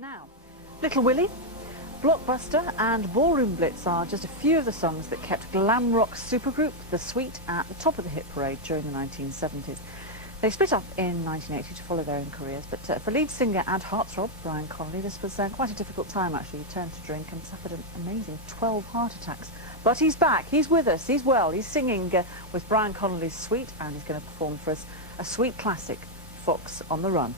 Now, Little Willie, Blockbuster and Ballroom Blitz are just a few of the songs that kept glam rock supergroup The Sweet at the top of the hit parade during the 1970s. They split up in 1980 to follow their own careers, but for lead singer and heartthrob Brian Connolly, this was quite a difficult time actually. He turned to drink and suffered an amazing 12 heart attacks. But he's back, he's with us, he's well, he's singing with Brian Connolly's Sweet, and he's going to perform for us a sweet classic, Fox on the Run.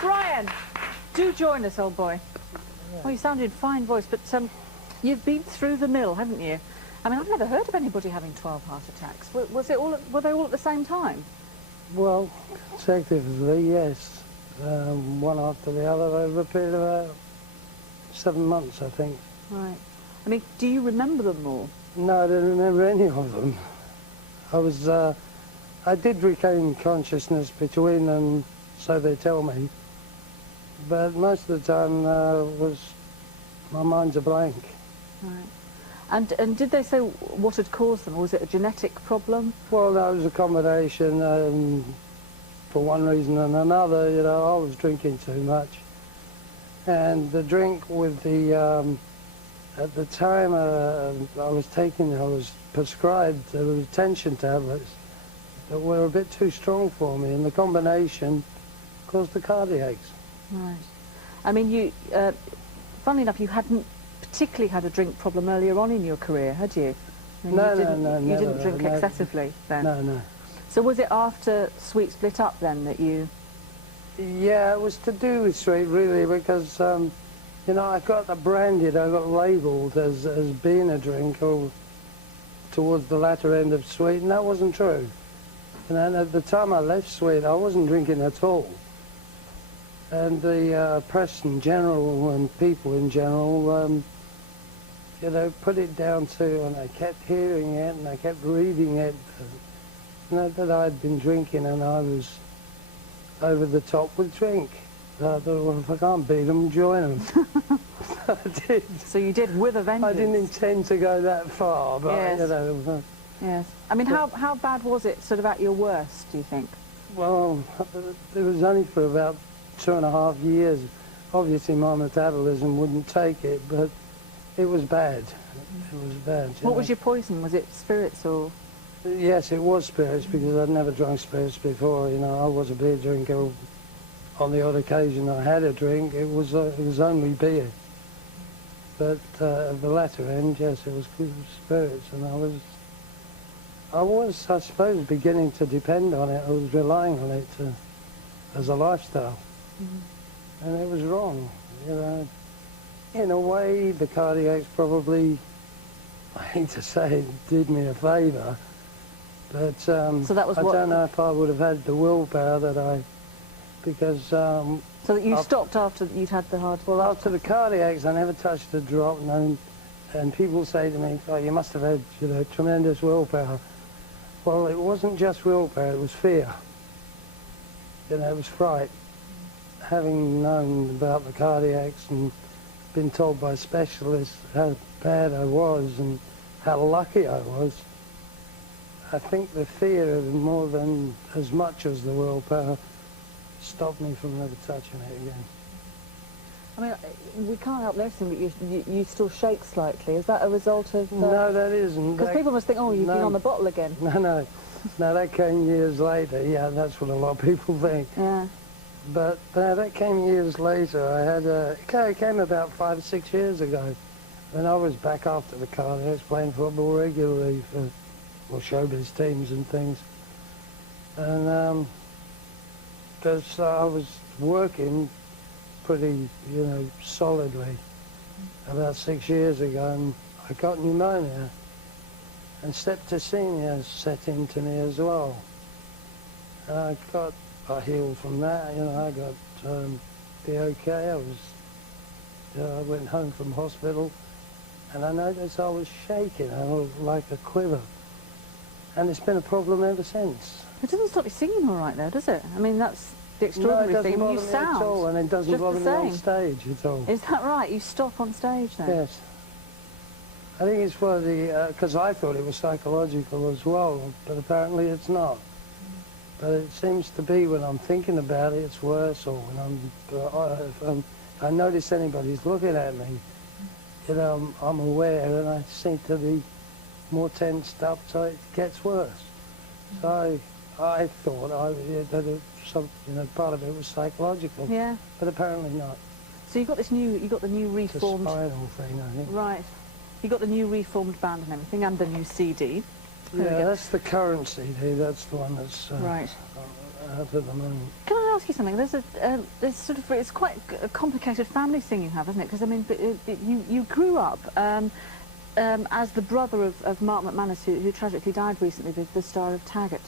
Brian, do join us, old boy. Yeah. Well, you sounded in fine voice, but you've been through the mill, haven't you? I mean, I've never heard of anybody having 12 heart attacks. Were they all at the same time? Well, consecutively, yes. One after the other over a period of about 7 months, I think. Right. I mean, do you remember them all? No, I don't remember any of them. I did regain consciousness between them, so they tell me. But most of the time, my mind's a blank. Right. And did they say what had caused them, or was it a genetic problem? Well, no, it was a combination. For one reason and another, you know, I was drinking too much. And the drink with the, at the time I was prescribed tension tablets that were a bit too strong for me, and the combination caused the cardiacs. Right. I mean, funnily enough, you hadn't particularly had a drink problem earlier on in your career, had you? I mean, No, you never, didn't drink excessively then? No. So was it after Sweet split up then that you... Yeah, it was to do with Sweet, really, because, you know, I got branded, I got labelled as being a drinker towards the latter end of Sweet, and that wasn't true. And at the time I left Sweet, I wasn't drinking at all. And the press in general and people in general, you know, put it down to, and I kept hearing it and I kept reading it, you know, that I'd been drinking and I was over the top with drink. So I thought, well, if I can't beat them, join them. I did. So you did, with a vengeance. I didn't intend to go that far, but, yes. you know. Yes. I mean, how bad was it sort of at your worst, do you think? Well, it was only for about 2.5 years. Obviously my metabolism wouldn't take it, but it was bad. It was bad. What was your poison? Was it spirits or...? Yes, it was spirits, because I'd never drunk spirits before. You know, I was a beer drinker. On the odd occasion I had a drink, it was only beer. But at the latter end, yes, it was spirits, and I was, I suppose, beginning to depend on it. I was relying on it as a lifestyle. Mm-hmm. And it was wrong, you know. In a way, the cardiacs probably, I hate to say it, did me a favour, but so that was I don't know if I would have had the willpower that because... so that you stopped after you'd had the hard... Well, after the cardiacs, I never touched a drop, and people say to me, oh, you must have had, you know, tremendous willpower. Well, it wasn't just willpower, it was fear. You know, it was fright. Having known about the cardiacs and been told by specialists how bad I was and how lucky I was, I think the fear, more than as much as the willpower, stopped me from ever touching it again. I mean, we can't help noticing that you still shake slightly. Is that a result of... No, that isn't. Because people must think, oh, you've been on the bottle again. No, that came years later. Yeah, that's what a lot of people think. Yeah. But that came years later. I had it came about 5 or 6 years ago, when I was back after the cardiacs playing football regularly for showbiz teams and things. And because I was working pretty, you know, solidly about 6 years ago, and I got pneumonia, and septicemia set into me as well. And I healed from that, you know, I got the okay. I went home from hospital, and I noticed I was shaking, I was like a quiver. And it's been a problem ever since. It doesn't stop you singing all right, though, does it? I mean, that's the extraordinary thing. I mean, you sound at all, and it doesn't bother me on stage at all. Is that right? You stop on stage then? Yes. I think it's for the, because I thought it was psychological as well, but apparently it's not. But it seems to be when I'm thinking about it, it's worse, or when if I notice anybody's looking at me, you know, I'm aware, and I seem to be more tensed up, so it gets worse. So I thought that you know, part of it was psychological. Yeah. But apparently not. So you got the new reformed... It's a spinal thing, I think. Right. You got the new reformed band and everything, and the new CD. Yeah, that's the current CD. That's the one that's right out at the moment. Can I ask you something? There's sort of, it's quite a complicated family thing you have, isn't it? Because I mean, you grew up as the brother of Mark McManus, who tragically died recently, the star of Taggart.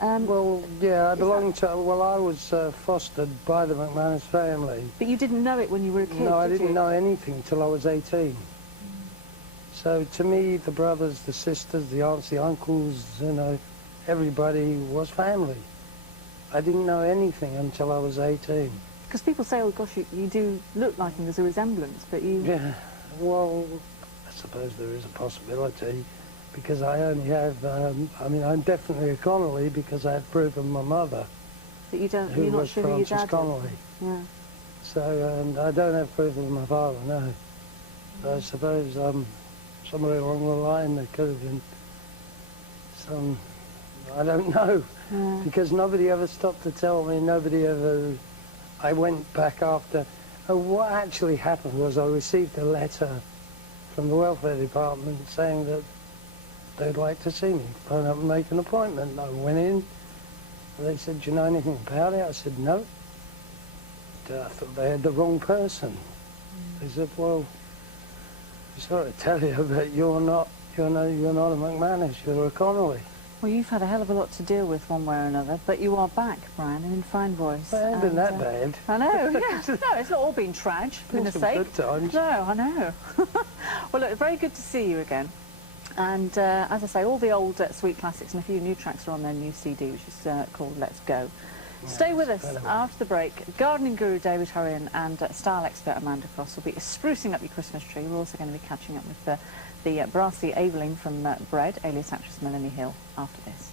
Well, yeah, I belonged to... Well, I was fostered by the McManus family. But you didn't know it when you were a kid, No, I didn't know anything till I was 18. So to me, the brothers, the sisters, the aunts, the uncles, you know, everybody was family. I didn't know anything until I was 18. Because people say, oh gosh, you do look like him, there's a resemblance, but you... Yeah, well, I suppose there is a possibility, because I only have, I mean, I'm definitely a Connolly because I have proof of my mother. But you don't, you're not sure who your dad is? Connolly. Yeah. So, I don't have proof of my father, no. I suppose somewhere along the line there could have been some, I don't know, because nobody ever stopped to tell me, nobody ever, I went back after, What actually happened was I received a letter from the welfare department saying that they'd like to see me, phone up and make an appointment. I went in, and they said, do you know anything about it? I said, no. I thought they had the wrong person. They said, well, I'm sorry to tell you, but you're not a McManus, you're a Connolly. Well, you've had a hell of a lot to deal with one way or another, but you are back, Brian, and in fine voice. Well, it ain't been that bad. I know, yeah. No, it's not all been trag, for goodness sake. Good times. No, I know. Well, look, very good to see you again. And as I say, all the old Sweet classics and a few new tracks are on their new CD, which is called Let's Go. Yeah, stay with us after the break. Gardening guru David Hurrian and style expert Amanda Cross will be sprucing up your Christmas tree. We're also going to be catching up with the brassy Aveling from Bread, alias actress Melanie Hill, after this.